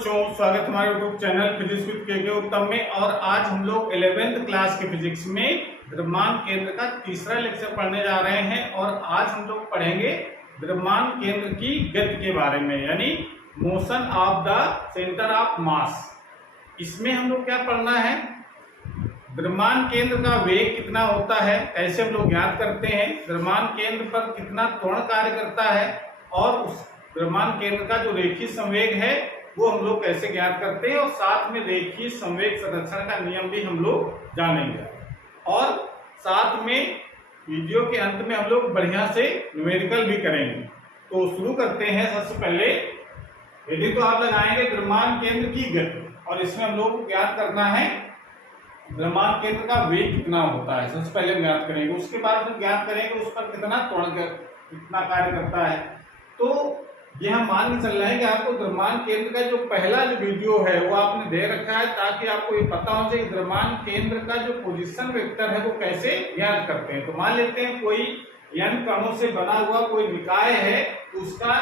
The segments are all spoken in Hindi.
बच्चों, स्वागत हमारे यूट्यूब चैनल फिजिक्स विद के उत्तम में। और आज हम लोग 11th क्लास के फिजिक्स में द्रव्यमान केंद्र का तीसरा लेक्चर पढ़ने जा रहे हैं। और आज हम लोग पढ़ेंगे द्रव्यमान केंद्र की गति के बारे में, यानी motion of the centre of मास। इसमें हम लोग क्या पढ़ना है, द्रव्यमान केंद्र का वेग कितना होता है, कैसे हम लोग ज्ञात करते हैं, द्रव्यमान केंद्र पर कितना त्वरण कार्य करता है, और उस द्रव्यमान केंद्र का जो रेखीय संवेग है वो हम लोग कैसे ज्ञात करते हैं, और साथ में रेखीय संवेग संरक्षण का नियम भी हम लोग जानेंगे। और साथ में वीडियो के अंत में हम लोग बढ़िया से न्यूमेरिकल भी करेंगे। तो शुरू करते हैं। सबसे पहले यदि तो आप लगाएंगे द्रव्यमान केंद्र की गति, और इसमें हम लोग को ज्ञात करना है द्रव्यमान केंद्र का वेग कितना होता है। सबसे पहले हम ज्ञात करेंगे, उसके बाद हम ज्ञात करेंगे उस पर कितना त्वरण कितना कार्य करता है। तो ये हम मान के चल रहे हैं कि आपको द्रव्यमान केंद्र का जो पहला जो वीडियो है वो आपने दे रखा है, ताकि आपको ये पता हो जाए कि द्रव्यमान केंद्र का जो पोजीशन वेक्टर है वो कैसे ज्ञात करते हैं। तो मान लेते हैं कोई n कणों से बना हुआ कोई निकाय है, तो उसका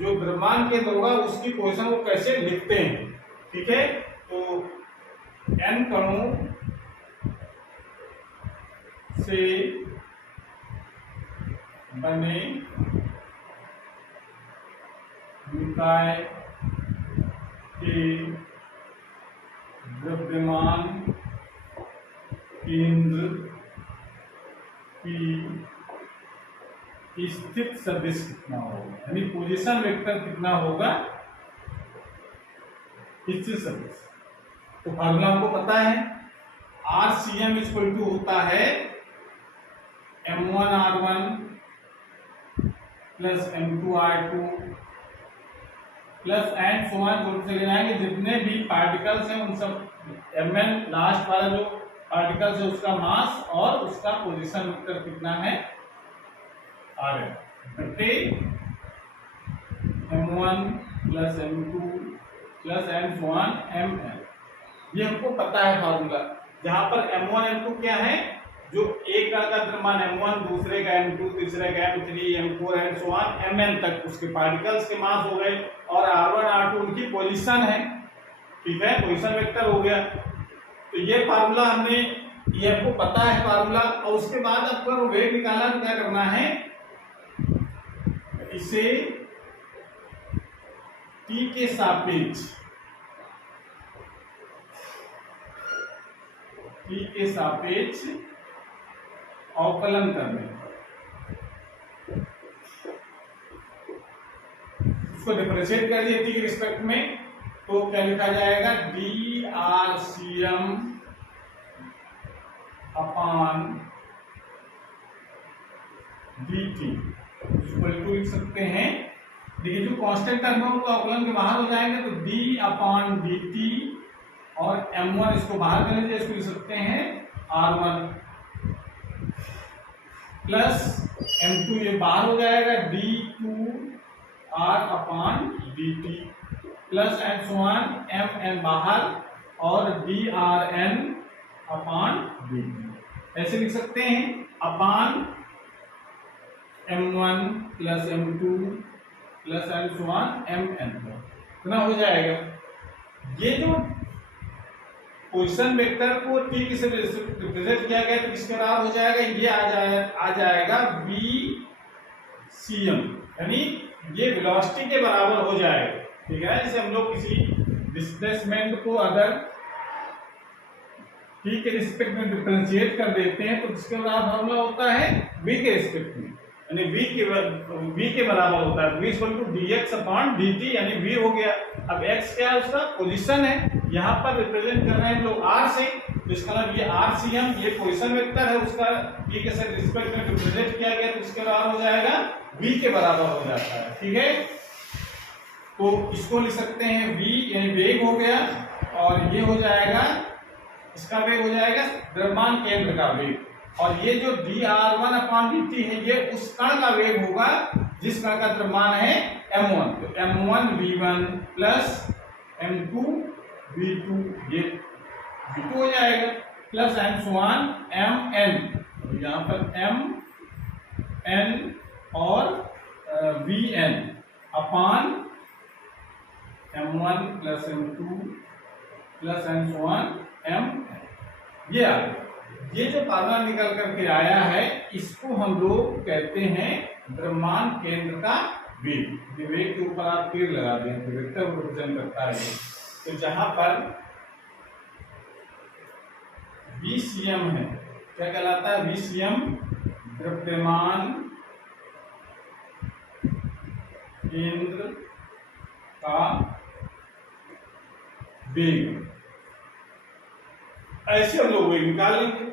जो द्रव्यमान केंद्र होगा उसकी पोजीशन वो कैसे लिखते हैं। ठीक है, तो n कणों से बने निकाय के द्रव्यमान केंद्र की स्थित सदिश कितना होगा, यानी पोजीशन वेक्टर कितना होगा स्थित सदिश। तो फार्मूला हमको पता है, RCM इक्वल टू होता है M1R1 plus M2R2 plus and so on बोलते चले जाएंगे। जितने भी पार्टिकल्स हैं उन सब Mn लास्ट वाला जो पार्टिकल्स है उसका मास और उसका पोजीशन वेक्टर कितना है Rn बटे M1 plus M2 plus and so on Mn। ये हमको पता है फार्मूला, जहां पर M1 M2 क्या है, जो एक का द्रव्यमान M1, दूसरे का M2, तीसरे का M3, M4 and so on Mn तक उसके पार्टिकल्स के मास हो गए, और R1 R2 उनकी पोजीशन है। ठीक है, पोजीशन वेक्टर हो गया। तो ये फार्मूला हमने, ये आपको पता है फार्मूला। और उसके बाद आपको वेग निकालना, तो क्या करना है, इसे t के सापेक्ष अवकलन करने, उसको डिफरेंशिएट कर दिया t के रिस्पेक्ट में, तो क्या लिखा जाएगा, DRCM upon dt equal to लिख सकते हैं। देखिए जो कांस्टेंट टर्म है वो तो अवकलन के बाहर हो जाएंगे, तो d अपॉन dt, और M1 इसको बाहर कर लीजिए, इसको लिख सकते हैं R1 प्लस M2 ये बाहर हो जाएगा, D2R upon dt plus and so on Mn बाहर, और DRN अपॉन dt ऐसे लिख सकते हैं, upon M1 plus M2 plus and so on Mn। इतना हो जाएगा। ये जो पोजीशन वेक्टर को t से रिप्रेजेंट किया गया तो किसके बराबर हो जाएगा, ये आ जाएगा VCM, यानी ये वेलोसिटी के बराबर हो जाएगा। ठीक है, जैसे हम लोग किसी डिस्प्लेसमेंट को अगर t के रिस्पेक्ट में डिफरेंशिएट कर देते हैं तो किसके बराबर फार्मूला होता है, v के रिस्पेक्ट में, यानी v के बराबर होता है। v equal to dx upon dt, यानी v हो गया। अब x क्या है, उसका पोजीशन है, यहाँ पर रिप्रेजेंट कर रहे हैं हम लोग r से, तो इसका मतलब ये RCM ये पोजीशन वेक्टर है, उसका v के साथ रिस्पेक्ट में रिप्रेजेंट किया गया, तो इसके बराबर हो जाएगा v के बराबर हो जाता है। ठीक है, तो इसको लिख सकते हैं v, यानी वेग हो गया, और ये हो जाएगा, इसका वेग हो जाएगा द्रव्यमान केंद्र का वेग, और ये जो dR1 अपॉन dt है ये उस कण का वेग होगा जिस कण का द्रव्यमान है M1। तो M1 V1 plus M2 V2, ये V2 हो जाएगा, plus and so on Mn, यहाँ पर Mn और Vn upon m1 plus m2 plus and so on m। ये आ गया। ये जो फार्मूला निकल करके आया है इसको हम लोग कहते हैं द्रव्यमान केंद्र का वेग। वेग के ऊपर आप तीर लगा दें तो वेक्टर रिप्रेजेंट करता है। तो जहां पर VCM है, क्या कहलाता है VCM? द्रव्यमान केंद्र का वेग। ऐसे हम लोग वेग निकाल लेंगे।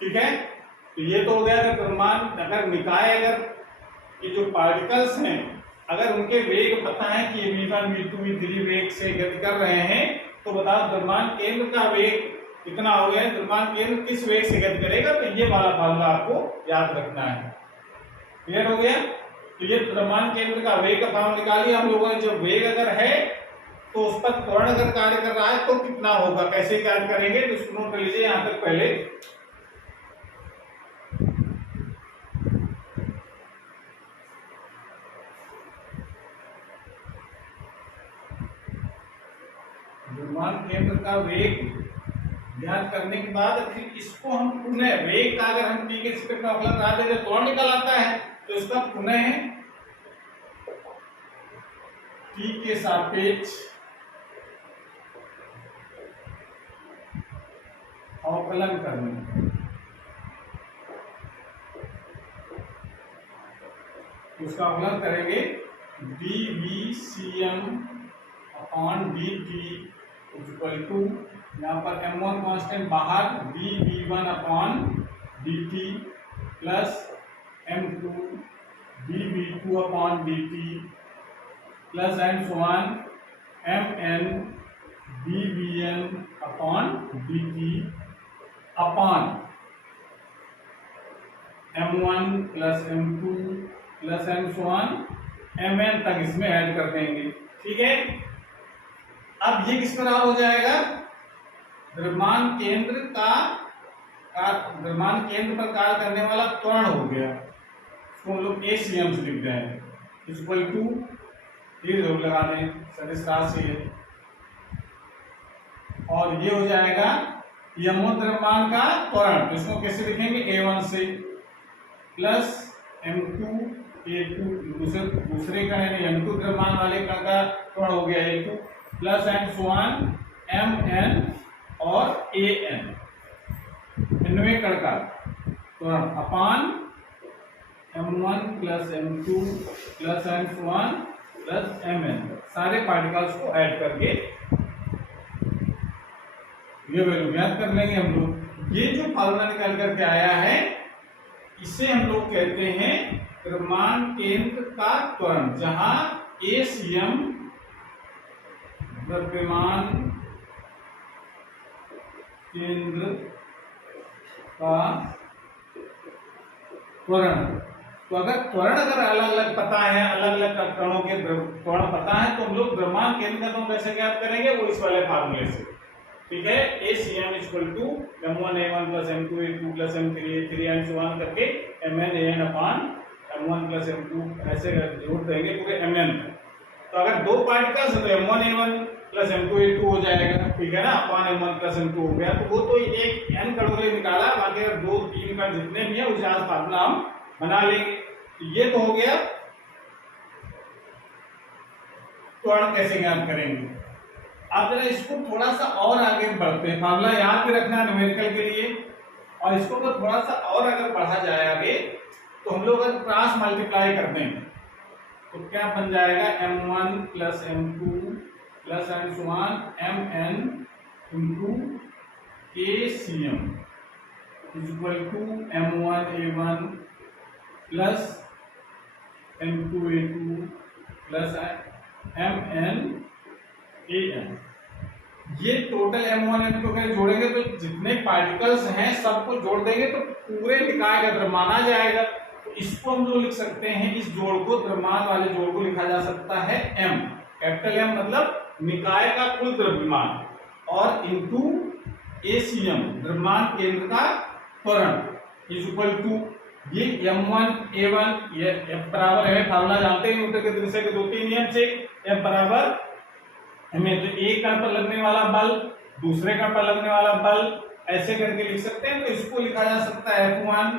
ठीक है, तो ये तो हो गया अगर द्रव्यमान, अगर निकाय, अगर ये जो पार्टिकल्स हैं अगर उनके वेग पता है कि ये v1 v2 v3 वेग से गति कर रहे हैं तो बताओ द्रव्यमान केंद्र का वेग कितना हो गया। द्रव्यमान केंद्र किस वेग से गति करेगा, तो ये वाला फार्मूला आपको याद रखना है। क्लियर हो गया? तो ये द्रव्यमान केंद्र का वेग का फार्मूला निकालिए हम लोगों ने। जब वेग अगर है तो उस पर त्वरण अगर कार्य कर रहा है तो कितना होगा, कैसे कार्य करेंगे, तो इसको नोट कर लीजिए यहां तक। पहले द्रव्यमान केंद्र का वेग ज्ञात करने के बाद फिर इसको हम पुनः वेग का, अगर हम t के रिस्पेक्ट में अवकलन करा देते तो त्वरण निकल आता है, तो इसका पुनः t के सापेक्ष अवकलन करने, उसका अवकलन करेंगे dVCM upon dt equal to, यहाँ पर m1 कांस्टेंट बाहर, dV1 upon dt plus m2 dV2 upon dt plus and so on mn dVn upon dt upon m1 plus m2 plus and so on mn तक इसमें ऐड कर देंगे। ठीक है, अब ये किस तरह हो जाएगा, द्रव्यमान केंद्र पर कार्य करने वाला त्वरण हो गया। इसको हम लोग ACM से लिख दें इक्वल टू, लगा दें सदिश राशि है, और ये हो जाएगा m1 द्रव्यमान का त्वरण, तो इसको कैसे लिखेंगे A1 से, प्लस m2 A2 दूसरे कण यानी m2 द्रव्यमान वाले कण का त्वरण हो गया A2 plus and so on mn और an इनमें कण का त्वरण अपान m1 plus m2 plus and so on plus mn, सारे पार्टिकल्स को ऐड करके ये वैल्यू ज्ञात कर लेंगे हम लोग। ये जो फार्मूला निकल करके आया है इसे हम लोग कहते हैं द्रव्यमान केंद्र का त्वरण, जहां ACM द्रव्यमान केंद्र का त्वरण। तो अगर त्वरण अगर अलग अलग पता है, अलग अलग कणों के त्वरण पता है, तो हम लोग द्रव्यमान केंद्र का त्वरण कैसे ज्ञात करेंगे, वो इस वाले फार्मूले से। ठीक है, ACM equal to m1 a1 plus m2 a2 plus m3 a3 and so on करके mn an upon m1 plus m2 ऐसे जोड़ देंगे पूरे mn। तो अगर दो पार्टिकल्स है तो m1 a1 plus m2 a2 हो जाएगा। ठीक है ना, अपॉन m1 प्लस m2 हो गया। तो वो तो एक n कणों के लिए निकाला, बाकी अगर दो तीन कण जितने भी है उसे आज फार्मूला हम बना लेंगे। तो ये तो हो गया त्वरण कैसे ज्ञात करेंगे। आप जरा इसको थोड़ा सा और आगे बढ़ते हैं, फार्मूला याद भी रखना है न्यूमेरिकल के लिए, और इसको तो थोड़ा सा और अगर बढ़ा जाए आगे तो हम लोग अगर क्रॉस मल्टीप्लाई कर दें तो क्या बन जाएगा, m1 plus m2 plus and so on mn into ACM equal to m1 a1 plus m2 a2 plus mn an। ये टोटल m1 m2 के जोड़ेंगे तो जितने पार्टिकल्स हैं सबको जोड़ देंगे तो पूरे निकाय का द्रव्यमान आ जाएगा। तो इसको हम लोग लिख सकते हैं, इस जोड़ को, द्रव्यमान वाले जोड़ को लिखा जा सकता है m, कैपिटल M मतलब निकाय का कुल द्रव्यमान, और इनटू ACM द्रव्यमान केंद्र का त्वरण इक्वल टू ये m1 a1 ये f बराबर है, फार्मूला जानते हैं न्यूटन के त्रिज्या के दो तीन नियम से, f बराबर हमें तो एक कण पर लगने वाला बल, दूसरे कण पर लगने वाला बल ऐसे करके लिख सकते हैं। तो इसको लिखा जा सकता है F1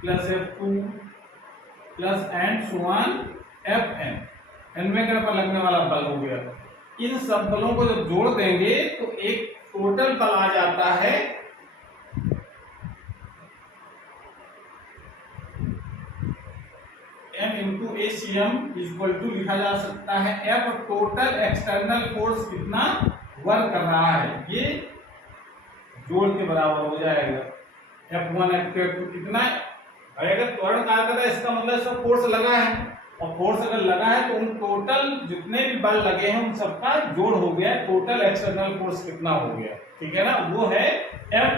plus F2 plus and so on Fn, nवें कण पर लगने वाला बल हो गया। इन सब बलों को जब जोड़ देंगे तो एक टोटल बल आ जाता है M into ACM equal to लिखा जा सकता है F टोटल एक्सटर्नल फोर्स कितना वर्क कर रहा है, ये जोड़ के बराबर हो जाएगा। F1 F2 कितना है, अगर त्वरण कार्य कर रहा है इसका मतलब सब फोर्स लगा है, और फोर्स अगर लगा है तो उन टोटल जितने भी बल लगे हैं उन सबका जोड़ हो गया, टोटल एक्सटर्नल फोर्स कितना हो गया, ठीक है ना, वो है F।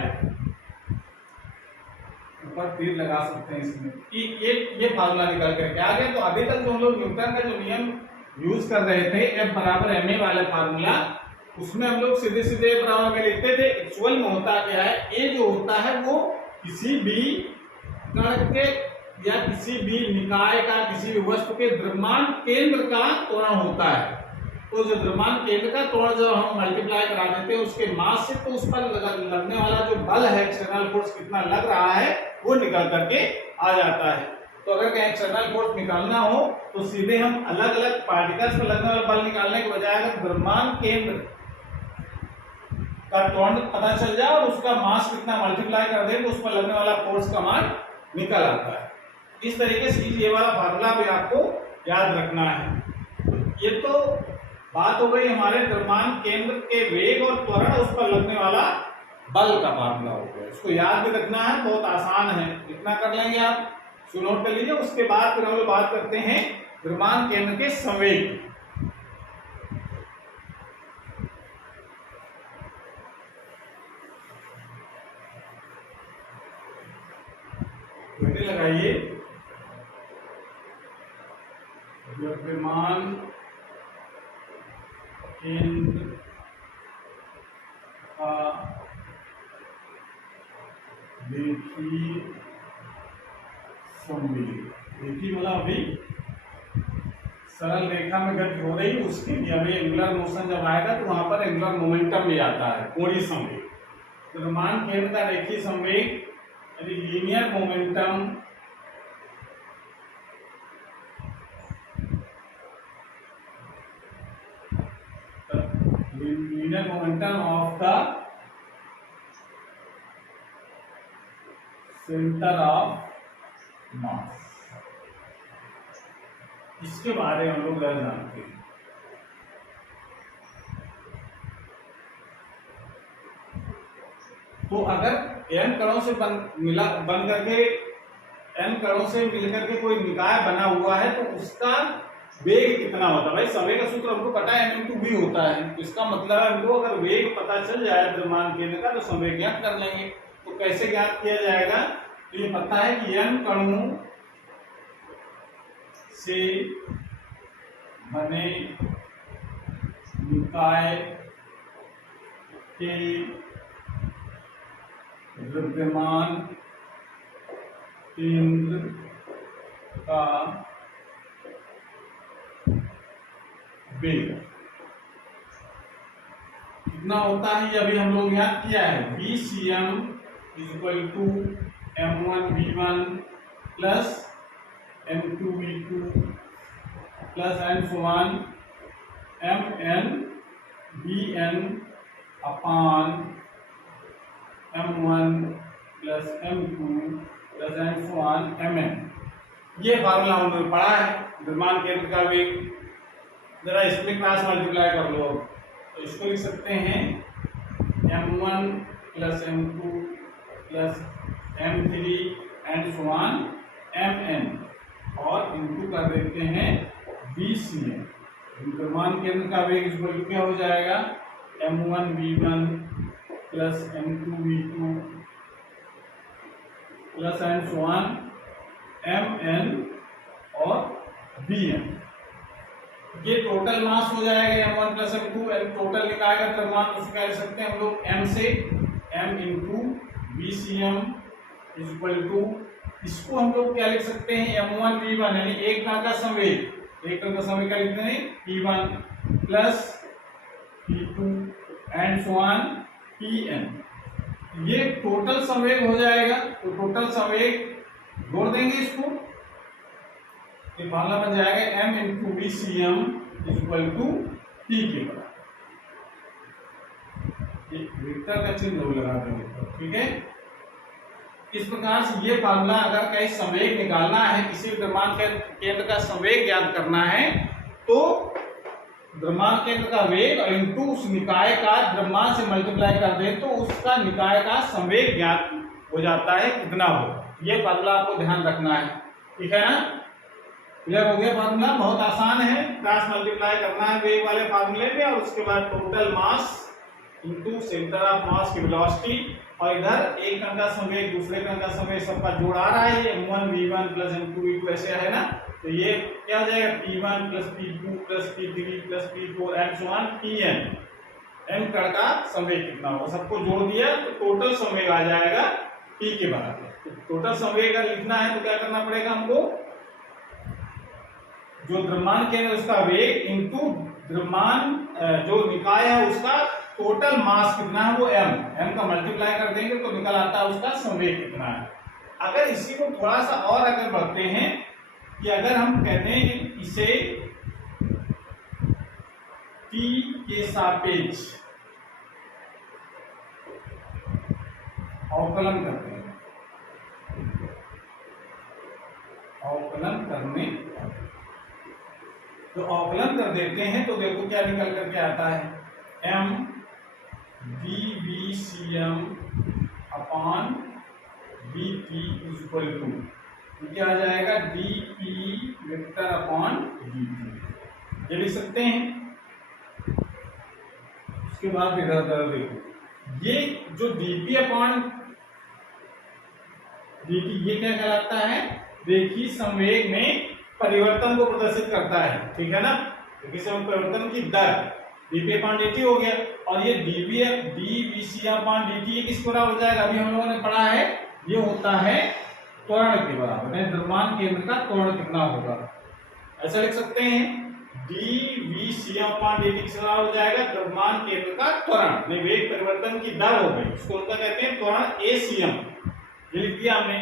ऊपर तीर लगा सकते हैं इसमें कि ये फार्मूला निकल करके आ गया। तो अभी तक जो हम लोग न्यूटन का जो नियम यूज कर रहे थे F बराबर ma वाले फार्मूला, उसमें हम लोग सीधे सीधे बराबर में लिखते थे। एक्चुअल में होता क्या है, ए जो होता है वो किसी भी कण के या किसी भी निकाय का, किसी भी वस्तु के द्रव्यमान केंद्र का त्वरण होता है। तो जो द्रव्यमान केंद्र का त्वरण जब हम मल्टीप्लाई करा देते हैं उसके मास से, तो उस पर लगने वाला जो बल है, एक्सटर्नल फोर्स कितना लग रहा है, वो निकल करके आ जाता है। तो अगर कहीं एक्सटर्नल फोर्स निकालना हो तो सीधे हम अलग अलग पार्टिकल्स पर लगने वाला बल निकालने के बजाय अगर द्रव्यमान केंद्र का त्वरण पता चल जाए और उसका मास कितना मल्टीप्लाई कर दें तो उस पर लगने वाला फोर्स का मान निकल आता है। इस तरीके से ये वाला फार्मूला भी आपको याद रखना है। ये तो बात हो गई हमारे द्रव्यमान केंद्र के वेग और त्वरण उस पर लगने वाला बल का फार्मूला हो गया। इसको याद भी रखना है, बहुत आसान है, इतना कर लेंगे आप, इसको नोट कर लीजिए। उसके बाद फिर हम लोग बात करते हैं द्रव्यमान केंद्र के संवेग। लगाइए, द्रव्यमान केंद्र का रेखीय संवेग, रेखीय मतलब अभी सरल रेखा में गति हो रही, उसके लिए अभी एंगुलर मोशन जब आएगा तो वहां पर एंगुलर मोमेंटम भी आता है, कोणीय संवेग। द्रव्यमान केंद्र का रेखीय संवेग यदि linear momentum of the center of mass, इसके बारे में हम लोग जानते हैं। तो अगर n कणों से बन करके n कणों से मिलकर के कोई निकाय बना हुआ है तो उसका वेग कितना होता है। भाई संवेग का सूत्र हमको पता है m × v होता है, तो इसका मतलब हमको अगर वेग पता चल जाए द्रव्यमान केंद्र का तो संवेग ज्ञात कर लेंगे। तो कैसे ज्ञात किया जाएगा, तो ये पता है कि n कणों से बने निकाय के द्रव्यमान केंद्र का वेग कितना होता है, ये अभी हम लोग याद किया है। VCM equal to M1V1 plus M2V2 plus and so on MNVN upon M1 plus M2 plus and so on MN। ये फार्मूला हमने पढ़ा है द्रव्यमान केंद्र का वेग। जरा इसमें क्लास मल्टीप्लाई कर लो, तो इसको लिख सकते हैं M1 plus M2 plus M3 and so on MN और इनटू कर देते हैं VCM। द्रव्यमान केंद्र का वेग इक्वल टू क्या हो जाएगा, M1V1 plus M2V2 plus and so on MN और VN। ये टोटल मास हो जाएगा M1 प्लस M2, टोटल निकालेगा द्रव्यमान, उसको क्या लिख सकते हैं हम लोग M से M into VCM equal to, इसको हम लोग क्या लिख सकते हैं M1V1 यानी एक कण का संवेग, एक कण का संवेग क्या लिखते हैं P1 plus P2 and so on Pn। ये टोटल संवेग हो जाएगा। तो टोटल संवेग जोड़ देंगे इसको, ये फॉर्मूला बन जाएगा m into VCM equal to P के बराबर। वेक्टर का चिन्ह जरूर लगा देंगे, ठीक है। इस प्रकार से ये फार्मूला, अगर कहीं संवेग निकालना है, किसी द्रव्यमान केंद्र का संवेग ज्ञात करना है, तो द्रव्यमान केंद्र का वेग और इंटू उस निकाय का द्रव्यमान से मल्टीप्लाई कर दें तो उसका निकाय का संवेग ज्ञात हो जाता है कितना हो। ये फार्मूला आपको ध्यान रखना है, ठीक है ना। क्लियर हो गया फार्मूला? बहुत आसान है, क्रॉस मल्टीप्लाई करना है वेग वाले फार्मूले में और उसके बाद total mass into centre of मास की वेलोसिटी, और इधर एक कण का संवेग दूसरे कण का संवेग सबका जोड़ आ रहा है, m1 v1 plus m2 v2 ऐसे है ना। तो ये क्या हो जाएगा p1 plus p2 plus p3 plus p4 and so on pn। m कण का संवेग कितना होगा सबको जोड़ दिया तो टोटल संवेग आ जाएगा p के बराबर। तो टोटल संवेग अगर लिखना है तो क्या करना पड़ेगा हमको, जो द्रव्यमान केंद्र उसका वेग इंटू द्रव्यमान जो निकाय है उसका टोटल मास कितना है वो m का मल्टीप्लाई कर देंगे तो निकल आता है उसका संवेग कितना है। अगर इसी को थोड़ा सा और अगर बढ़ते हैं कि अगर हम कहते हैं कि इसे t के सापेक्ष अवकलन करते हैं, अवकलन करने तो अवकलन कर देते हैं तो देखो क्या निकल करके आता है m dVCM upon dP equal to क्या आ जाएगा dP वेक्टर अपॉन dP, ये लिख सकते हैं। उसके बाद इधर देखो ये जो dP अपॉन dP ये क्या कहलाता है, रेखीय संवेग में परिवर्तन को प्रदर्शित करता है, ठीक है ना। रेखीय संवेग परिवर्तन की दर dP अपॉन dt हो गया, और ये dVCM अपॉन dt ये किस बराबर हो जाएगा, अभी हम लोगों ने पढ़ा है, ये होता है त्वरण के बराबर है। द्रव्यमान केंद्र का त्वरण कितना होगा ऐसा लिख सकते हैं, dVCM अपॉन dt किस बराबर हो जाएगा, द्रव्यमान केंद्र का त्वरण, वेग परिवर्तन की दर हो गई, इसको उनका कहते हैं त्वरण ACM, ये लिख दिया हमने।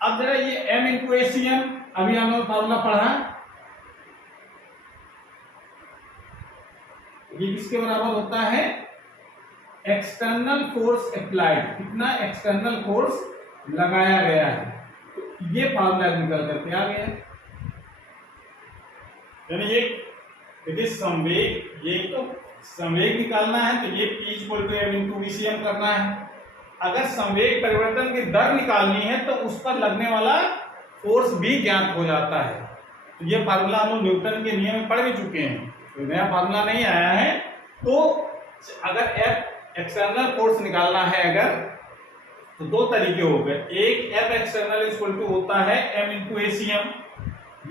अब जरा ये m इंटू ACM अभी हम लोग फार्मूला पढ़ा, ये किसके बराबर होता है, एक्सटर्नल फोर्स अप्लाइड, कितना एक्सटर्नल फोर्स लगाया गया है, तो ये फार्मूला निकल करके आ गया। यानी ये संवेग, ये तो संवेग निकालना है तो ये P equal to m into VCM करना है। अगर संवेग परिवर्तन की दर निकालनी है तो उस पर लगने वाला फोर्स भी ज्ञात हो जाता है। तो ये फार्मूला हम लोग न्यूटन के नियम में पढ़ भी चुके हैं, तो नया फार्मूला नहीं आया है। तो अगर F एक्सटर्नल फोर्स निकालना है अगर, तो दो तरीके हो गए, एक F एक्सटर्नल इक्वल टू होता है m इंटू ACM,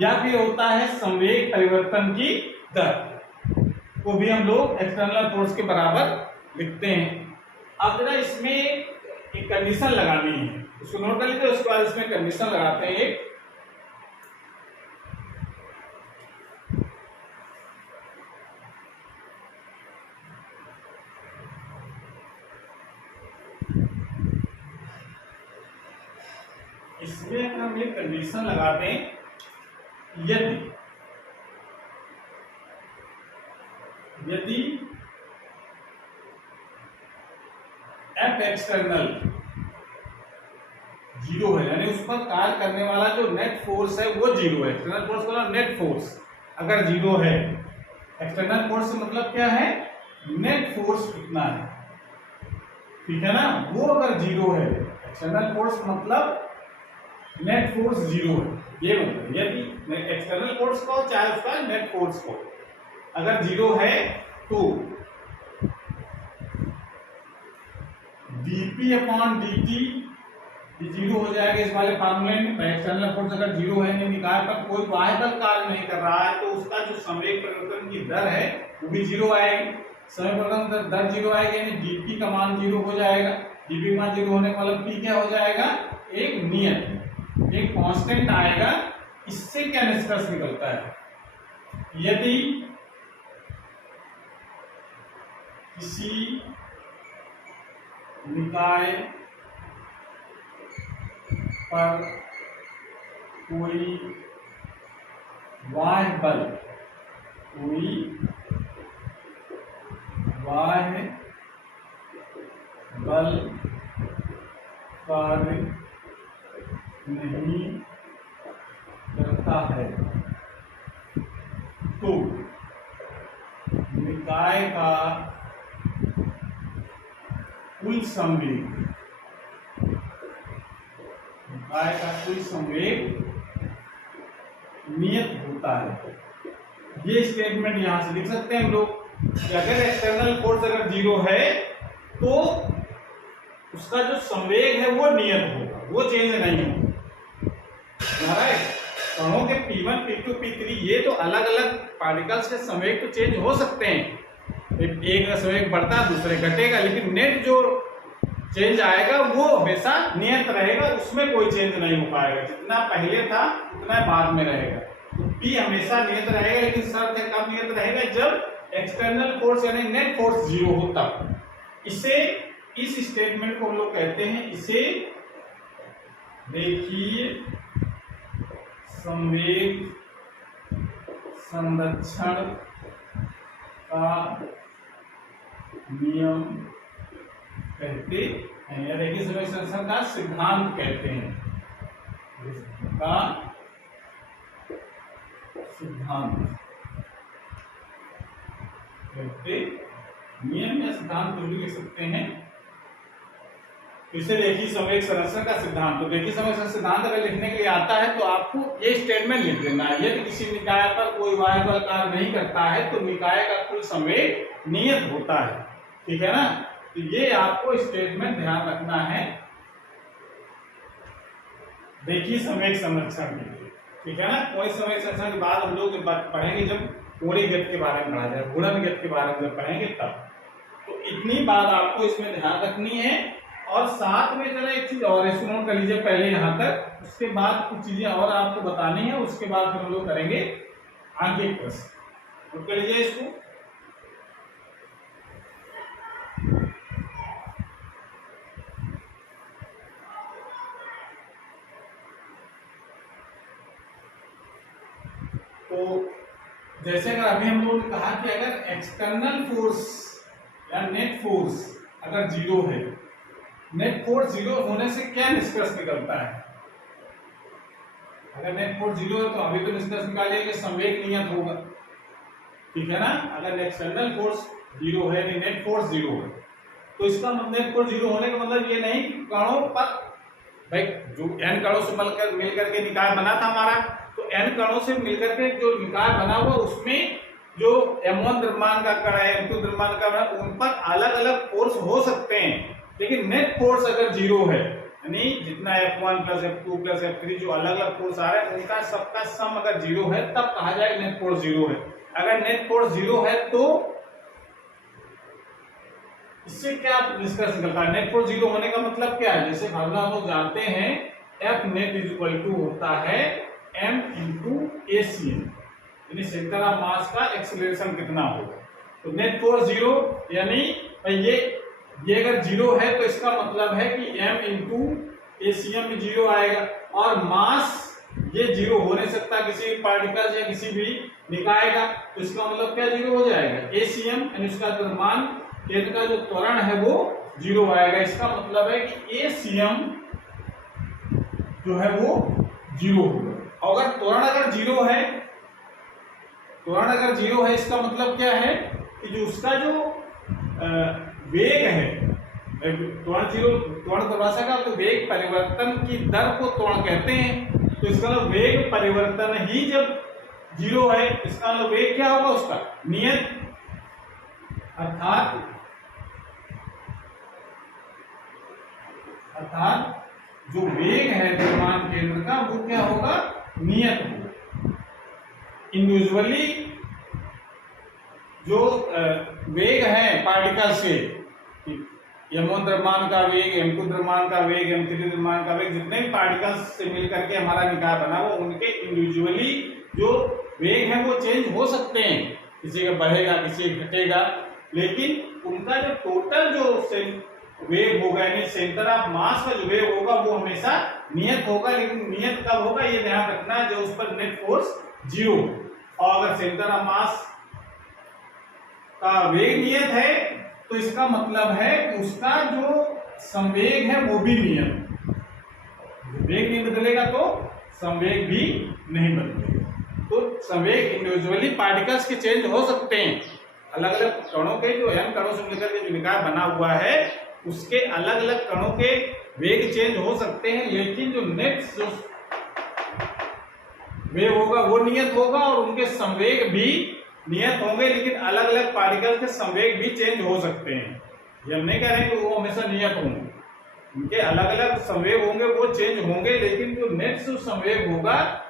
या फिर होता है संवेग परिवर्तन की दर, को भी हम लोग एक्सटर्नल फोर्स के बराबर लिखते हैं। अब जरा इसमें एक कंडीशन लगानी है, उसको नोट कर लीजिए, उसके बाद इसमें कंडीशन लगाते हैं एक। इसमें हम एक कंडीशन लगाते हैं, यदि F एक्सटर्नल जीरो है, यानी उस पर कार्य करने वाला जो नेट फोर्स है वो जीरो है। एक्सटर्नल फोर्स का नेट फोर्स अगर जीरो है, एक्सटर्नल फोर्स मतलब क्या है, नेट फोर्स कितना है, ठीक है ना, वो अगर जीरो है, एक्सटर्नल फोर्स मतलब नेट फोर्स जीरो है, ये मतलब यदि एक्सटर्नल फोर्स को चाहे उसका नेट फोर्स को अगर जीरो है तो dP अपॉन dt जीरो हो जाएगा इस वाले फार्मूले में। एक्सटर्नल फोर्स अगर जीरो है, नहीं निकाय पर कोई बाह्य बल कार्य नहीं कर रहा है, तो उसका जो संवेग परिवर्तन की दर है वो भी जीरो आएगी, संवेग परिवर्तन दर जीरो आएगी, यानी dP का मान जीरो हो जाएगा। dP मान जीरो होने का मतलब P क्या हो जाएगा, एक नियत, एक कांस्टेंट आएगा। इससे क्या निष्कर्ष निकलता है, यदि किसी निकाय पर कोई बाह्य बल कार्य नहीं करता है तो निकाय का कुल संवेग नियत होता है। ये स्टेटमेंट यहां से लिख सकते हैं हम लोग कि अगर एक्सटर्नल फोर्स अगर 0 है तो उसका जो संवेग है वो नियत होगा, वो चेंज नहीं होगा। कणों के P1, P2, P3 ये तो अलग अलग पार्टिकल्स के संवेग तो चेंज हो सकते हैं, एक का संवेग बढ़ता है दूसरे घटेगा, लेकिन नेट जो चेंज आएगा वो हमेशा नियत रहेगा, उसमें कोई चेंज नहीं हो पाएगा। जितना पहले था उतना बाद में रहेगा। तो P हमेशा नियत रहेगा, लेकिन शर्त है कब नियत रहेगा, जब एक्सटर्नल फोर्स यानी नेट फोर्स 0 हो तब। इसे इस स्टेटमेंट को हम लोग कहते हैं, इसे रेखीय संवेग संरक्षण का नियम कहते हैं, या रेखीय संवेग संरक्षण का सिद्धांत कहते हैं, का सिद्धांत कहते, नियम या सिद्धांत कुछ भी लिख सकते हैं। इसे रेखीय संवेग संरक्षण का सिद्धांत, तो रेखीय संवेग संरक्षण सिद्धांत अगर लिखने के लिए आता है तो आपको ये स्टेटमेंट लिख देना है, यदि किसी निकाय पर कोई बाह्य बल कार्य नहीं करता है तो निकाय का कुल संवेग नियत होता है। ठीक है ना, तो ये आपको स्टेटमेंट ध्यान रखना है रेखीय संवेग संरक्षण के लिए। ठीक है ना, कोई संवेग संरक्षण के बाद हम लोग पढ़ेंगे जब कोणीय गति के बारे में पढ़ा जाए, गुणन गति के बारे में जब पढ़ेंगे तब। तो इतनी बात आपको इसमें ध्यान रखनी है। और साथ में जरा एक चीज और इसको नोट कर लीजिए पहले यहाँ तक, उसके बाद कुछ चीजें और आपको बतानी है, उसके बाद फिर हम लोग करेंगे आगे प्रश्न। नोट कर लीजिए इसको। तो जैसे अगर अभी हम लोगों ने कहा कि अगर एक्सटर्नल फोर्स या नेट फोर्स अगर 0 है, नेट फोर्स 0 होने से क्या निष्कर्ष निकलता है? अगर नेट फोर्स 0 है तो अभी तो निष्कर्ष निकालिए कि संवेग नियत होगा। ठीक है ना, अगर एक्सटर्नल फोर्स 0 है, नेट फोर्स 0 है, तो इसका नेट फोर्स 0 होने का मतलब ये नहीं कि कणों पर, भाई जो n कणों से मिलकर के निकाय बना था हमारा, तो n कणों से मिलकर के जो निकाय बना हुआ उसमें जो m1 द्रव्यमान का कण है, m2 द्रव्यमान का कण है, उन पर अलग अलग फोर्स हो सकते हैं, लेकिन नेट फोर्स अगर 0 है, यानी जितना F1 plus F2 plus F3 जो अलग अलग फोर्स आ रहे हैं उनका सबका सम अगर 0 है तब कहा जाएगा नेट फोर्स 0 है। अगर नेट फोर्स 0 है तो इससे क्या निष्कर्ष निकलता है? नेट फोर्स 0 होने का मतलब क्या है? जैसे फार्मूला हम लोग जानते हैं, F net is equal to होता है m इंटू ACM, यानी सेंटर ऑफ मास का एक्सीलरेशन कितना होगा। तो नेट फोर्स 0 यानी ये अगर 0 है तो इसका मतलब है कि m इंटू ACM में 0 आएगा, और मास ये 0 हो नहीं सकता किसी पार्टिकल या किसी भी निकाय का, तो इसका मतलब क्या 0 हो जाएगा? ACM यानी उसका द्रव्यमान केंद्र का जो त्वरण है वो 0 आएगा। इसका मतलब है कि ACM जो है वो 0 होगा। अगर त्वरण अगर 0 है, त्वरण अगर 0 है इसका मतलब क्या है कि जो उसका जो वेग है, त्वरण 0, त्वरण परिभाषा का तो वेग परिवर्तन की दर को त्वरण कहते हैं, तो इसका मतलब वेग परिवर्तन ही जब 0 है, इसका मतलब वेग क्या होगा उसका? नियत। अर्थात जो वेग है द्रव्यमान केंद्र का वो क्या होगा? नियत होगा। इंडिविजुअली जो वेग है पार्टिकल से, m1 द्रव्यमान का वेग, m2 द्रव्यमान का वेग, m3 द्रव्यमान का वेग, जितने भी पार्टिकल्स से मिलकर के हमारा निकाय बना हुआ उनके इंडिविजुअली जो वेग है वो चेंज हो सकते हैं, किसी का बढ़ेगा किसी का घटेगा, लेकिन उनका जो टोटल जो वेव होगा यानी सेंटर ऑफ मास का जो वेव होगा वो हमेशा नियत होगा। लेकिन नियत कब होगा ये ध्यान रखना है, जो उस पर नेट फोर्स 0, और अगर सेंटर ऑफ मास का वेग नियत है तो इसका मतलब है कि उसका जो संवेग है वो भी नियत, वेग नहीं बदलेगा तो संवेग भी नहीं बदलेगा। तो संवेग इंडिविजुअली पार्टिकल्स के चेंज हो सकते हैं, अलग अलग कणों के जो n कणों से मिलकर के जो निकाय बना हुआ है उसके अलग अलग कणों के वेग चेंज हो सकते हैं, लेकिन जो नेट जो वेग होगा वो नियत होगा और उनके संवेग भी नियत होंगे। लेकिन अलग अलग पार्टिकल के संवेग भी चेंज हो सकते हैं, ये हम नहीं कह रहे हैं कि वो हमेशा नियत होंगे, उनके अलग अलग संवेग होंगे वो चेंज होंगे, लेकिन जो नेट जो संवेग होगा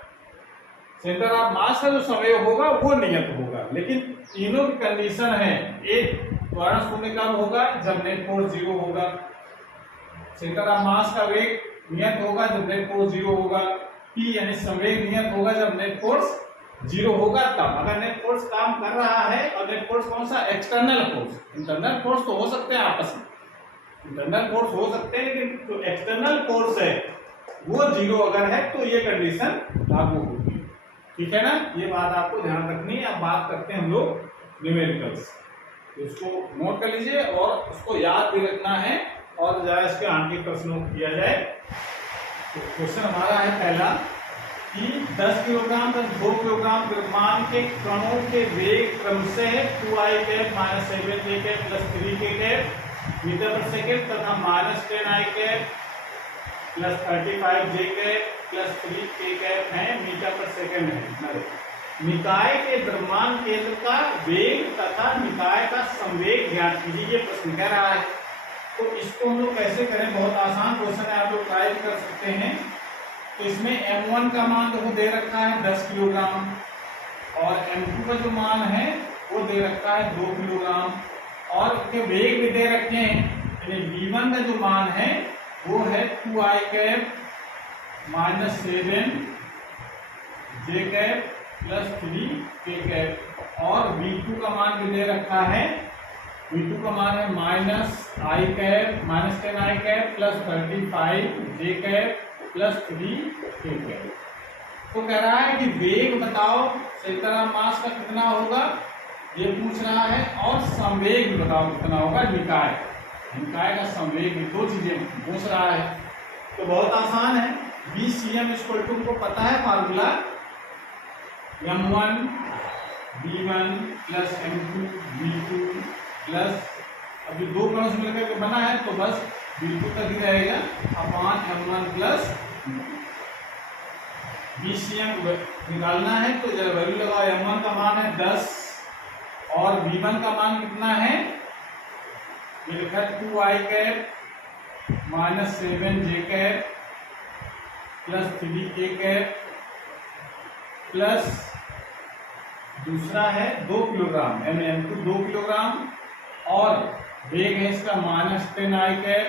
सेंटर ऑफ मास का जो संवेग होगा वो नियत होगा। लेकिन तीनों की कंडीशन है, एक त्वरण शून्य कब होगा जब नेट फोर्स 0 होगा, सेंटर ऑफ मास का वेग नियत होगा जब नेट फोर्स 0 होगा, P यानी संवेग नियत होगा जब नेट फोर्स 0 होगा। तब अगर नेट फोर्स काम कर रहा है, और नेट फोर्स कौन सा, एक्सटर्नल फोर्स, इंटरनल फोर्स तो हो सकते हैं आपस में, इंटरनल फोर्स हो सकते हैं, लेकिन जो एक्सटर्नल फोर्स है वो 0 अगर है तो ये कंडीशन लागू होगी। ठीक है ना, ये बात आपको ध्यान रखनी है। अब बात करते हैं हम लोग न्यूमेरिकल्स, तो इसको नोट कर लीजिए और उसको याद भी रखना है, और जरा इसके आगे प्रश्नों को किया जाए। तो क्वेश्चन हमारा है पहला कि 10 किलोग्राम तक 2 किलोग्राम द्रव्यमान के कणों के वेग क्रमशः 2i cap minus 7j cap plus 3k cap metre पर सेकेंड तथा minus 10i cap plus 35j cap plus 3k cap है मीटर पर सेकेंड है। निकाय के द्रव्यमान केंद्र का वेग तथा निकाय का संवेग ज्ञात कीजिए, ये प्रश्न कह रहा है। तो इसको हम लोग कैसे करें, बहुत आसान क्वेश्चन है, आप लोग ट्राई कर सकते हैं। तो इसमें m1 का मान देखो दे रखा है 10 किलोग्राम, और m2 का जो मान है वो दे रखा है 2 किलोग्राम, और उनके वेग भी दे रखे हैं। यानी v1 का जो मान है वो है 2i cap minus 7j cap plus 3k cap, और v2 का मान भी दे रखा है, v2 का मान है minus i cap minus 10i cap plus 35j cap plus 3k cap. तो कह रहा है कि वेग बताओ सेंटर ऑफ मास का कितना होगा ये पूछ रहा है, और संवेग बताओ कितना होगा निकाय, निकाय का संवेग, दो चीजें पूछ रहा है। तो बहुत आसान है, VCM इक्वल टू को पता है formula, m1 v1 plus m2 v2 plus, अभी दो कणों से मिलकर के बना है तो बस v2 तक ही रहेगा अपॉन m1 प्लस VCM निकालना है। तो जब वैल्यू लगाओ, m1 का मान है 10 और v1 का मान कितना है, ये लिखा 2i cap minus 7j cap plus 3k cap plus दूसरा है 2 किलोग्राम m2 2 किलोग्राम, और वेग है इसका minus 10i cap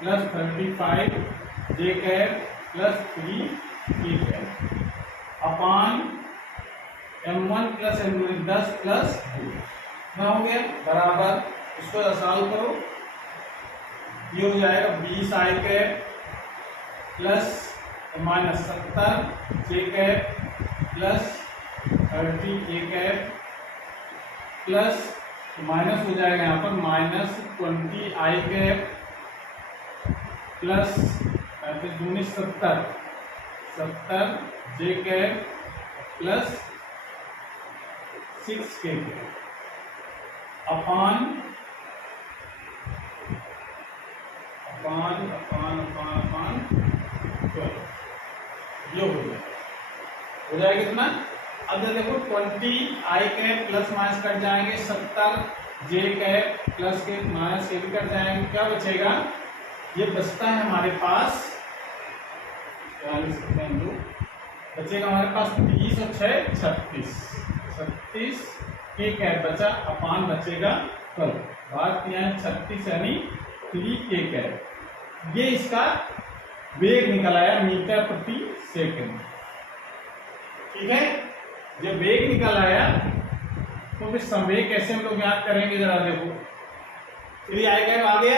plus 35j cap plus 3k cap upon m1 plus m2 10 plus 2 ना हो गया बराबर, इसको सॉल्व करो, ये हो जाएगा 20i cap plus minus 70j cap plus 30k cap plus minus हो जाएगा यहाँ पर minus 20i cap plus 70j cap plus 6k cap upon upon upon upon upon 12, ये हो जाएगा कितना। अब देखो 20i cap plus minus cut जाएंगे, 70j कैप प्लस के माइनस के भी कट जाएंगे, क्या बचेगा, ये बचता है हमारे पास, बचेगा हमारे पास 30 और 6 36 के कैप बचा, अपान बचेगा 12, बात किया है 36 यानी 3k कैप। ये इसका वेग निकल आया मीटर प्रति सेकंड। ठीक है, जब वेग निकल आया तो फिर संवेग कैसे हम लोग याद करेंगे जरा देखो। चलिए आगे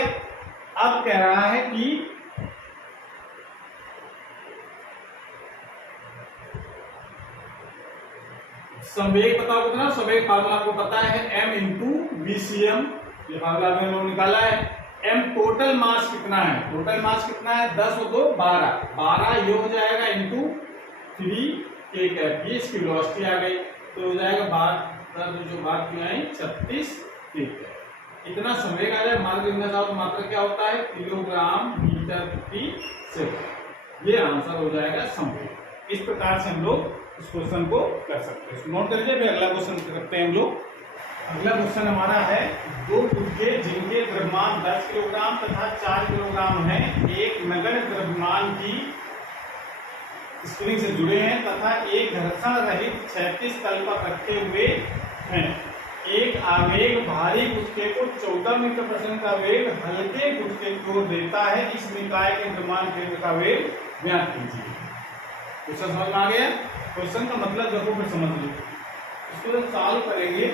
अब कह रहा है कि संवेग बताओ कितना। संवेग फार्मूला आपको पता है m इंटू VCM, ये फार्मूला हमने लोग निकाला है। m टोटल मास कितना है, टोटल मास कितना है 10 और 2 12, 12 ये हो जाएगा इंटू 3 k कैप, ये इसकी वेलोसिटी आ गई तो हो जाएगा 12 जो बात की आई 36 k कैप। इतना संवेग आ जाए। मात्रा लिखना चाहो तो मात्रा क्या होता है किलोग्राम मीटर प्रति सेकंड, ये आंसर हो जाएगा संवेग। इस प्रकार से हम लोग इस क्वेश्चन को कर सकते हैं। नोट कर लीजिए, फिर अगला क्वेश्चन करते हैं हम लोग। अगला क्वेश्चन हमारा है दो गुटके जिनके द्रव्यमान 10 किलोग्राम तथा 4 किलोग्राम है, एक नगण्य द्रव्यमान की स्प्रिंग से जुड़े हैं तथा एक घर्षण रहित क्षैतिज तल पर रखे हुए हैं। एक आवेग भारी गुटके को 14 मीटर प्रति सेकंड का वेग हल्के गुटके की ओर देता है। इस निकाय के द्रव्यमान केंद्र का वेग ज्ञात कीजिए। क्वेश्चन समझ में आ गया। क्वेश्चन का मतलब देखो फिर समझ लो, इसको जब सॉल्व करेंगे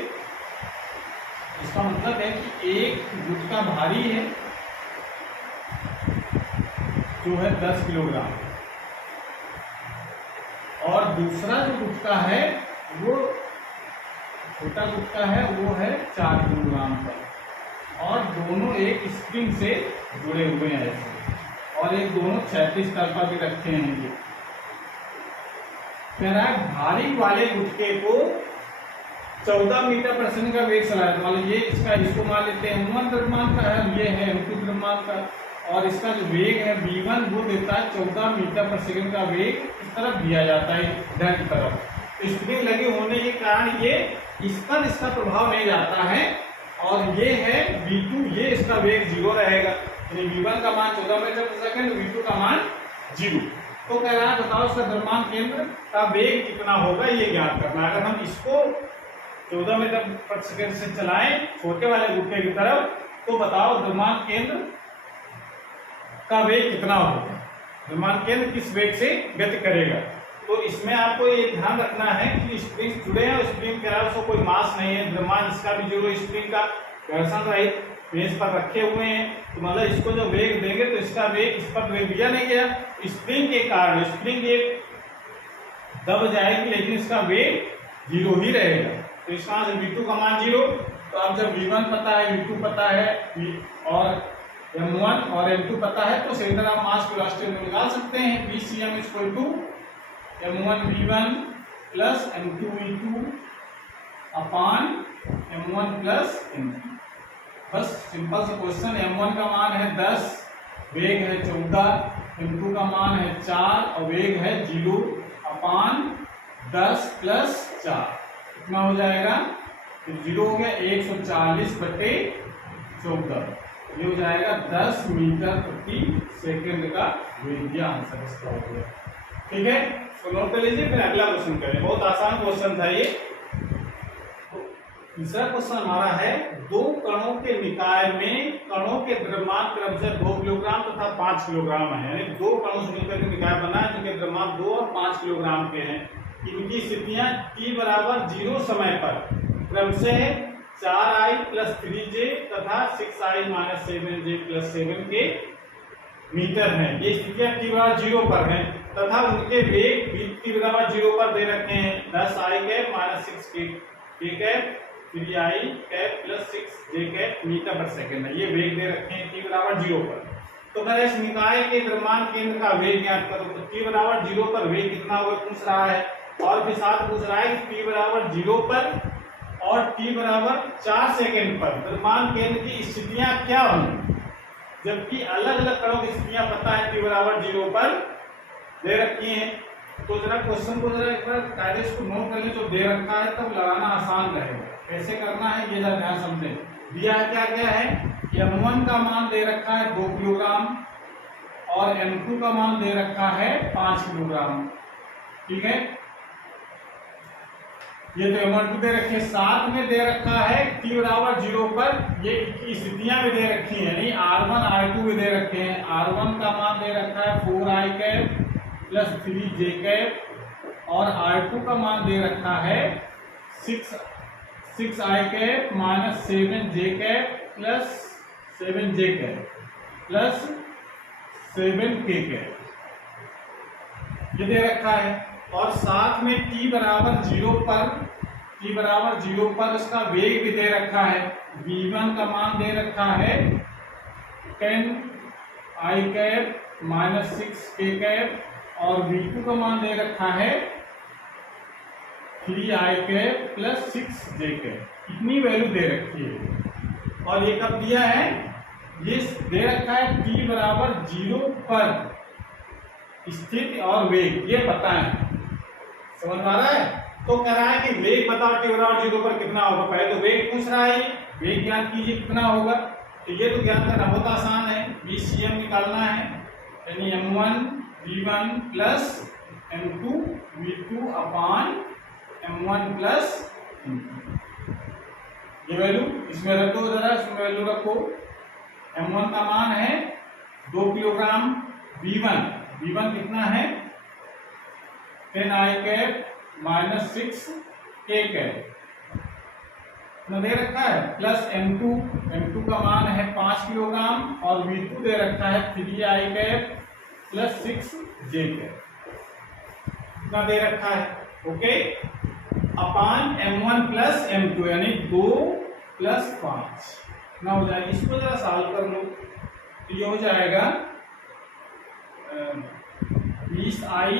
इसका मतलब है कि एक गुटका भारी है जो है 10 किलोग्राम और दूसरा जो गुटका है वो छोटा गुटका है वो है 4 किलोग्राम का और दोनों एक स्प्रिंग से जुड़े हुए हैं ऐसे और एक दोनों क्षैतिज तल पर भी रखे हैं। ये कह रहा है भारी वाले गुटके को 14 मीटर प्रति सेकंड का वेग चला है। मान लो ये इसको मान लेते हैं m1 द्रव्यमान का है, ये है m2 द्रव्यमान का और इसका जो वेग है v1 वो देता है 14 मीटर प्रति सेकंड का वेग इस तरफ दिया जाता है इधर की तरफ। स्प्रिंग लगे होने के कारण ये इस पर इसका प्रभाव नहीं जाता है और ये है v2, ये इसका वेग 0 रहेगा, यानी v1 का मान 14 मीटर प्रति सेकंड, v2 का मान 0। तो कह रहा है बताओ इसका द्रव्यमान केंद्र का वेग कितना होगा ये ज्ञात करना। अगर हम इसको 14 मीटर प्रति सेकंड से चलाएं छोटे वाले गुटके की तरफ तो बताओ द्रव्यमान केंद्र का वेग कितना होगा, द्रव्यमान केंद्र किस वेग से गति करेगा। तो इसमें आपको ये ध्यान रखना है कि स्प्रिंग जुड़े हैं और स्प्रिंग के अलावा उसको कोई मास नहीं है, द्रव्यमान इसका भी 0, स्प्रिंग का घर्षण रहित मेज पर रखे हुए हैं। तो मतलब इसको जो वेग देंगे तो इसका वेग इस पर वेग दिया नहीं गया, स्प्रिंग के कारण स्प्रिंग एक दब जाएगी लेकिन इसका वेग 0 ही रहेगा। तो इसका आंसर v2 का मान 0। तो अब जब v1 पता है, v2 पता है और m1 और m2 पता है तो सही तरह मास की वेलोसिटी में निकाल सकते हैं। VCM m1 v1 plus m2 v2 अपान m1 प्लस m2। बस सिंपल सा क्वेश्चन। m1 का मान है 10, वेग है 14, m2 का मान है 4 और वेग है 0 अपान 10 प्लस 4 कितना हो जाएगा, तो 0 हो गया 140 बटे 14, ये हो जाएगा 10 मीटर प्रति सेकंड का वेग। आंसर इसका हो गया। ठीक है, तो नोट कर लीजिए, फिर अगला क्वेश्चन करें। बहुत आसान क्वेश्चन था ये। तीसरा क्वेश्चन हमारा है दो कणों के निकाय में कणों के द्रव्यमान क्रमशः 2 किलोग्राम तथा 5 किलोग्राम है, यानी दो कणों से मिलकर के निकाय बना है जिनके द्रव्यमान 2 और 5 किलोग्राम के हैं। इनकी स्थितियां t बराबर 0 समय पर क्रमशः 4i प्लस 3j तथा 6i माइनस 7j प्लस 7 के मीटर हैं। ये स्थितियां t बराबर 0 पर हैं तथा उनके वेग t बराबर 0 पर दे रखे हैं 10i cap minus 6k cap 3i cap plus 6j cap metre पर सेकंड है। ये वेग दे रखे हैं t बराबर 0 पर। तो कह रहे इस निकाय के द्रव्यमान केंद्र का वेग ज्ञात करो। तो t बराबर 0 पर वेग कितना होगा पूछ रहा है और भी साथ पूछ रहा है कि t बराबर 0 पर और t बराबर 4 सेकंड पर द्रव्यमान केंद्र की स्थितियां क्या होंगी, जबकि अलग अलग कणों की स्थितियां पता है t बराबर 0 पर दे रखी हैं। तो जरा क्वेश्चन को जरा एक बार कायदे से नोट कर ले, जो दे रखा है तब लगाना आसान रहेगा। कैसे करना है ये जरा ध्यान समझें। दिया है क्या क्या है, m1 का मान दे रखा है 2 किलोग्राम और m2 का मान दे रखा है 5 किलोग्राम। ठीक है, ये तो m1 दे रखे, साथ में दे रखा है t बराबर 0 पर ये स्थितियां भी दे रखी हैं, यानी r1 r2 भी दे रखे हैं। r1 का मान दे रखा है 4i cap plus 3j cap और r2 का मान दे रखा है 6 6i cap minus 7j cap plus 7j cap plus 7k cap ये दे रखा है। और साथ में t बराबर 0 पर इसका वेग भी दे रखा है। v1 का मान दे रखा है 10i cap minus 6k cap और v2 का मान दे रखा है 3i cap plus 6j cap. इतनी वैल्यू दे रखी है। और ये कब दिया है? ये दे रखा है t बराबर 0 पर स्थिति और वेग ये बताएं। समझ में आ रहा है? तो कह रहा है कि वेग बताओ t बराबर 0 पर कितना होगा। पहले तो वेग पूछ रहा है, वेग ज्ञात कीजिए कितना होगा। तो ये तो ज्ञात करना बहुत आसान है। VCM निकालना है, यानी m1 v1 plus m2 v2 अपान m1 प्लस ये वैल्यू इसमें रख दो, जरा इसमें वैल्यू रखो। m1 का मान है 2 किलोग्राम, v1 कितना है 10i cap minus 6k cap दे रखा है, प्लस m2 का मान है 5 किलोग्राम और v2 दे रखा है 3i cap plus 6j cap इतना दे रखा है। ओके, अपान m1 प्लस m2 यानी 2 प्लस 5 ना हो जाएगा। इसको जरा सॉल्व कर लो तो ये हो जाएगा 20i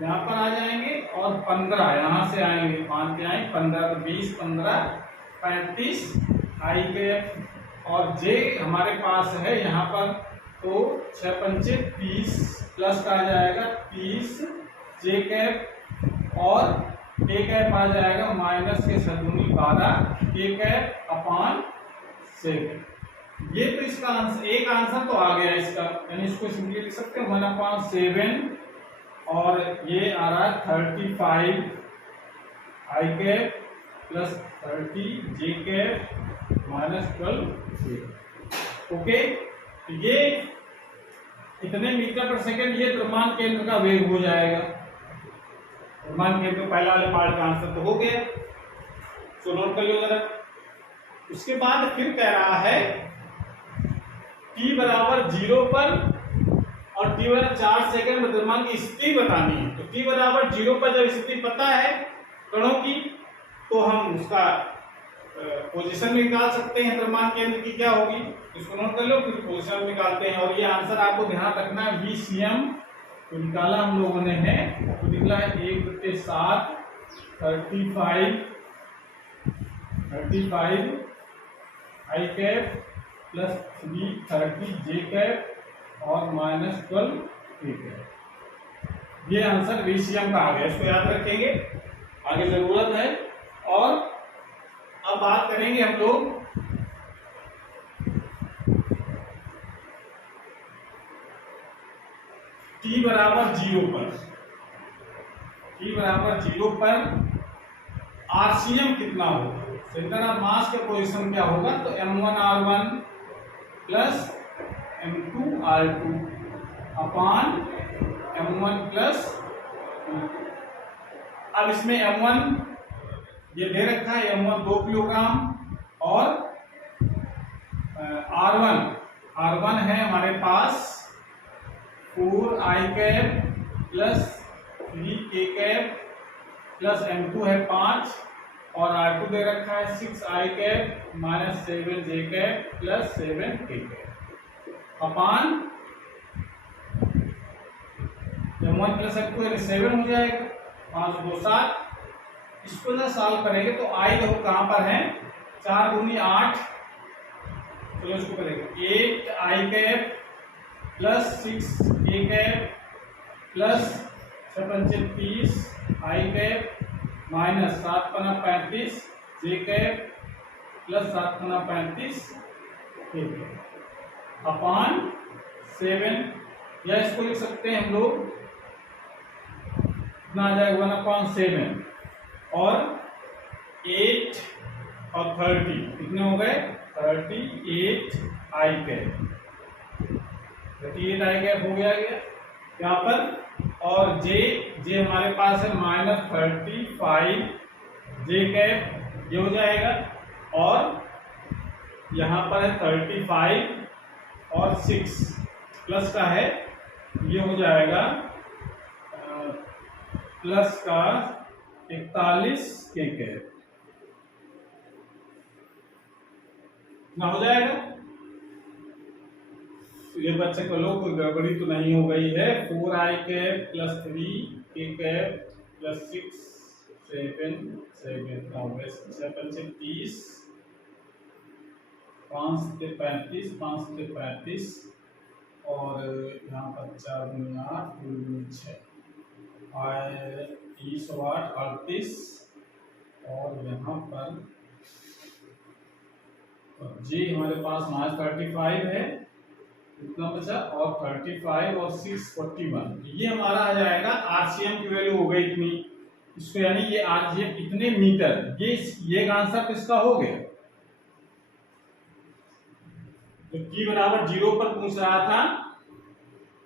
यहाँ पर आ जाएंगे और 15 यहाँ से आएंगे, 5 के आए 15 20 15 35 i कैप और j हमारे पास है यहाँ पर तो 6 पंचे 30 प्लस का आ जाएगा 30 j कैप और k कैप आ जाएगा माइनस के सदुनी 12 k कैप अपान 7। ये तो इसका आंसर, एक आंसर तो आ गया इसका, यानी इसको सिंपली लिख सकते हैं 1/7 और ये आ रहा है 35 i cap plus 30 j cap minus 12। Okay, तो ये कितने मीटर पर सेकंड ये द्रव्यमान केंद्र का वेग हो जाएगा। द्रव्यमान केंद्र पहला वाले पार्ट का आंसर तो हो गया, तो नोट कर लो जरा। उसके बाद फिर कह रहा है t बराबर 0 पर और t बराबर 4 सेकंड में द्रव्यमान की स्थिति बतानी है। तो t बराबर 0 पर जब स्थिति पता है कणों की तो हम उसका पोजीशन निकाल सकते हैं द्रव्यमान केंद्र की क्या होगी। इसको नोट कर लो, फिर पोजीशन निकालते हैं। और ये आंसर आपको ध्यान रखना है, VCM तो निकाला हम लोगों ने है, तो निकला है 1/7 35 i cap plus 30 j cap और माइनस 12 k कैप। ये आंसर VCM का आ गया, इसको याद रखेंगे, आगे जरूरत है। और अब बात करेंगे हम लोग t बराबर 0 पर। t बराबर 0 पर RCM कितना होगा, सेंटर ऑफ मास का पोजीशन क्या होगा। तो m1r1 प्लस m2r2 अपान m1 प्लस। अब इसमें m1 ये दे रखा है, m1 2 किलोग्राम और r1 है हमारे पास 4i cap plus 3k cap plus m2 है 5 और r2 दे रखा है 6i cap minus 7j cap plus 7k cap upon m1 plus m2 यानी 7 हो जाएगा, 5 2 7। इसको जब सॉल्व करेंगे तो i देखो कहाँ पर है, 4 दूनी 8, चलो इसको करेंगे 8i cap plus 6k cap plus 6 पंचे 30 i कैप माइनस 7 पना 35 j कैप प्लस 7 पना 35 k कैप अपान 7, या इसको लिख सकते हैं हम लोग कितना आ जाएगा 1/7 और 8 और 30 कितने हो गए 38i कैप, 38i कैप हो गया यहाँ पर। और जे हमारे पास है -35 j कैप ये हो जाएगा, और यहाँ पर है 35 और 6 प्लस का है, ये हो जाएगा प्लस का 41 के कैप, ना हो जाएगा। ये बच्चे को लो, कोई गड़बड़ी तो नहीं हो गई है। 4i कैप प्लस 3 के कैप प्लस 6 7 7 7 से 30, 5 से 35 5 से 35 और यहाँ पर 4 दूनी 8 2 दूनी 6 30 वाट 38 और यहाँ पर जी हमारे पास -35 है, इतना बचा, और 35 और 6 41, ये हमारा आ जाएगा। आरसीएम की वैल्यू हो गई इतनी, इसको यानी ये आरसीएम इतने मीटर, ये आंसर तो इसका हो गया। तो t बराबर 0 पर पूछ रहा था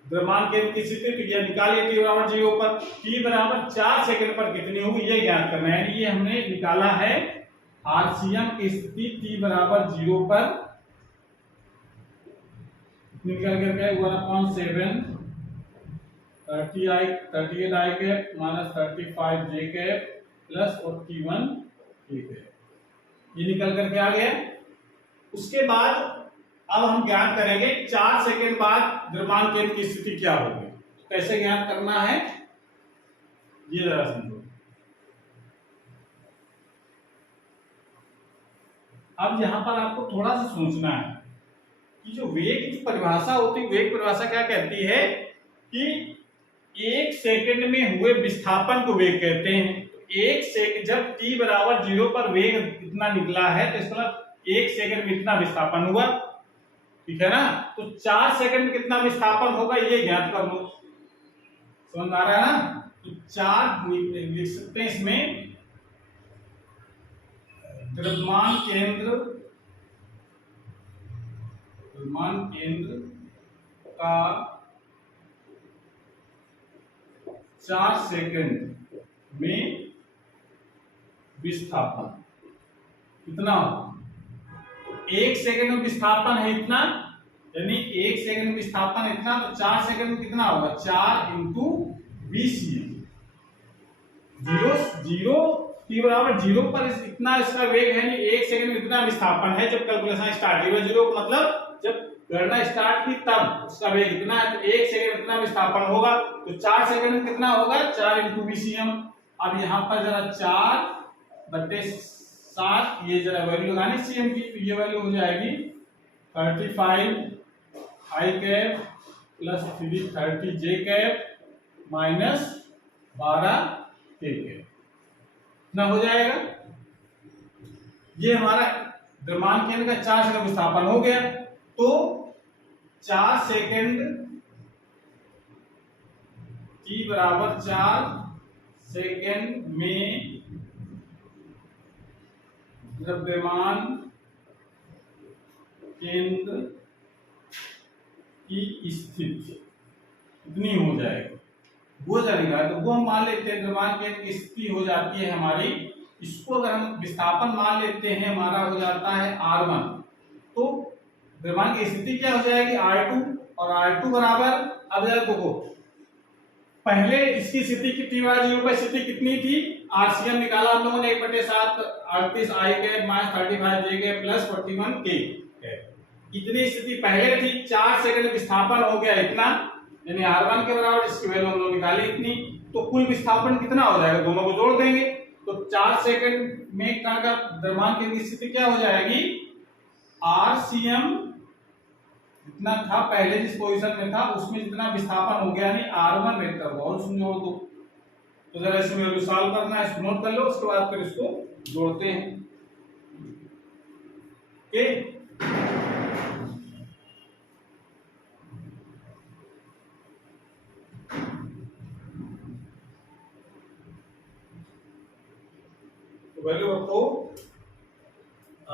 द्रव्यमान केंद्र की स्थिति, तो ये निकालिए t बराबर 0 पर। t बराबर 4 सेकंड पर कितनी होगी ये ज्ञात करना है, यानी ये हमने निकाला है आरसीएम की स्थिति t बराबर 0 पर, निकल करके 1/7 38i cap minus 35j cap plus 41 k cap, ये निकल करके आ गया। उसके बाद अब हम ज्ञात करेंगे 4 सेकंड बाद द्रव्यमान केंद्र की स्थिति क्या होगी। कैसे ज्ञात करना है ये जरा समझो। अब यहां पर आपको थोड़ा सा सोचना है कि जो वेग की परिभाषा होती है, वेग परिभाषा क्या कहती है कि 1 सेकंड में हुए विस्थापन को वेग कहते हैं। तो 1 सेकंड जब t बराबर 0 पर वेग इतना निकला है तो इसका मतलब 1 सेकंड में इतना विस्थापन हुआ, ठीक है ना। तो 4 सेकंड में कितना विस्थापन होगा ये ज्ञात कर लो, समझ आ रहा है ना। तो 4 लिख सकते हैं इसमें, द्रव्यमान केंद्र का 4 सेकंड में विस्थापन कितना होगा। तो 1 सेकंड में विस्थापन है इतना, यानी 1 सेकंड में विस्थापन इतना, तो 4 सेकंड में कितना होगा 4 इंटू 20 0 t बराबर 0 पर इतना इसका वेग है, नहीं 1 सेकंड में इतना विस्थापन है। जब कैलकुलेशन स्टार्ट 0 मतलब जब गणना स्टार्ट की तब उसका वेग इतना है, तो 1 सेकंड में इतना विस्थापन होगा। तो 4 सेकंड में कितना होगा 4 इंटू 20 cm। अब यहाँ पर जरा 4/7 ये जरा वैल्यू लगानी cm की, तो ये वैल्यू हो जाएगी 35i cap plus 30j cap minus 12 k cap ना हो जाएगा। ये हमारा द्रव्यमान केंद्र का 4 सेकंड विस्थापन हो गया। तो 4 सेकंड t बराबर 4 सेकंड में द्रव्यमान केंद्र की स्थिति इतनी हो जाएगी, वो जाएगा। तो वो हम मान लेते हैं द्रव्यमान केंद्र की स्थिति हो जाती है हमारी, इसको अगर हम विस्थापन मान लेते हैं हमारा हो जाता है r1, तो द्रव्यमान की स्थिति क्या हो जाएगी r2, और r2 बराबर, अब जरा देखो पहले इसकी स्थिति कितनी बराबर 0 पर स्थिति कितनी थी, आरसीएम निकाला हम लोगों ने 1/7 38i cap minus 35j cap plus 41 k cap, इतनी स्थिति पहले थी। 4 सेकंड विस्थापन हो गया इतना, यानी r1 के बराबर, इसकी वैल्यू हम लोग निकाली इतनी। तो कुल विस्थापन कितना हो जाएगा, दोनों को जोड़ देंगे तो 4 सेकंड में कण का द्रव्यमान की स्थिति क्या हो जाएगी आरसीएम, जितना था पहले जिस पोजीशन में था उसमें जितना विस्थापन हो गया, यानी r1 वेक्टर और उसमें जोड़ दो। तो जरा इसमें वैल्यू सॉल्व करना है, इसको नोट कर लो, उसके बाद फिर इसको जोड़ते हैं। ओके वैल्यू रखो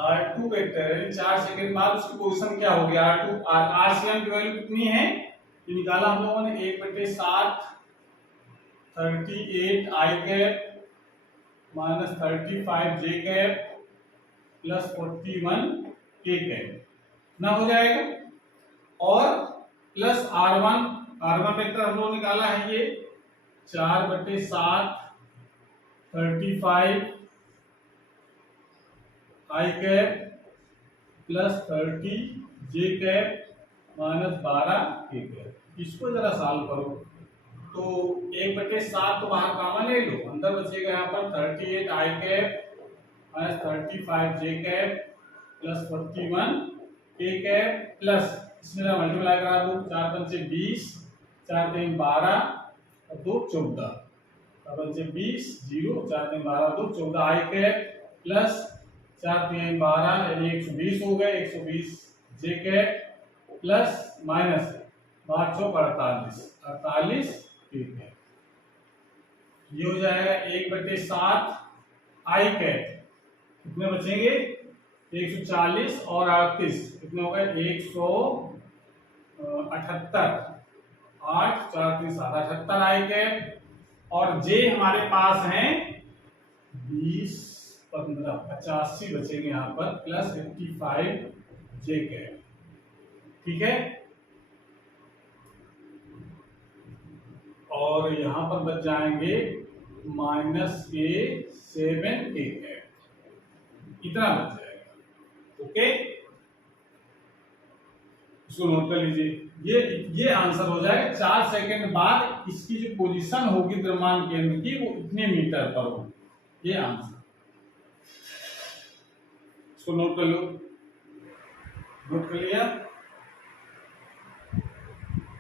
r2 वेक्टर है, 4 सेकंड बाद उसकी पोजीशन क्या होगी r2, आरसीएम की वैल्यू कितनी है ये निकाला हम लोगों ने 1/7 38i cap minus 35j cap plus 41 के कैप ना हो जाएगा। और प्लस R1 वेक्टर हम लोग निकाला है ये 4/7 35 आई कैप प्लस 30 जे कैप माइनस 12 के कैप। इसको जरा सॉल्व करो तो 1/7 तो बाहर कॉमन ले लो, अंदर बचेगा यहाँ पर 38 आई कैप माइनस 35 जे कैप प्लस 41 के कैप प्लस इसमें मल्टीप्लाई करा दो 4 पंचे 20 4 3 12 और 2 14 पंचे 20 0 4 3 12 2 14 आई कैप प्लस 4 3 12 यानी 120 हो गए 120 जे कैप प्लस माइनस 5 चौक 48 ठीक है। ये हो जाएगा 1/7 आई कैप कितने बचेंगे 140 और 38 कितने हो गए 178 8 4 3 7 78 आई कैप और जे हमारे पास हैं 20 15 85 बचेंगे यहाँ पर प्लस 55 जे कैप ठीक है। और यहाँ पर बच जाएंगे -7 के कैप इतना बच जाएगा। ओके इसको नोट कर लीजिए। ये आंसर हो जाएगा। 4 सेकंड बाद इसकी जो पोजीशन होगी द्रव्यमान केंद्र की वो इतने मीटर पर होगी। ये आंसर इसको नोट कर लो। नोट कर लिया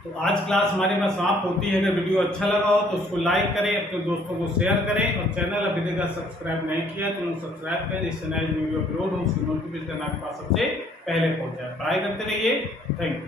तो आज क्लास हमारे पास समाप्त होती है। अगर वीडियो अच्छा लगा हो तो उसको लाइक करें, अपने दोस्तों को शेयर करें और चैनल अभी तक सब्सक्राइब नहीं किया तो उन्हें सब्सक्राइब करें जिससे नए वीडियो अपलोड हो उसकी नोटिफिकेशन आपके पास सबसे पहले पहुंच जाए। पढ़ाई करते रहिए। Thank you.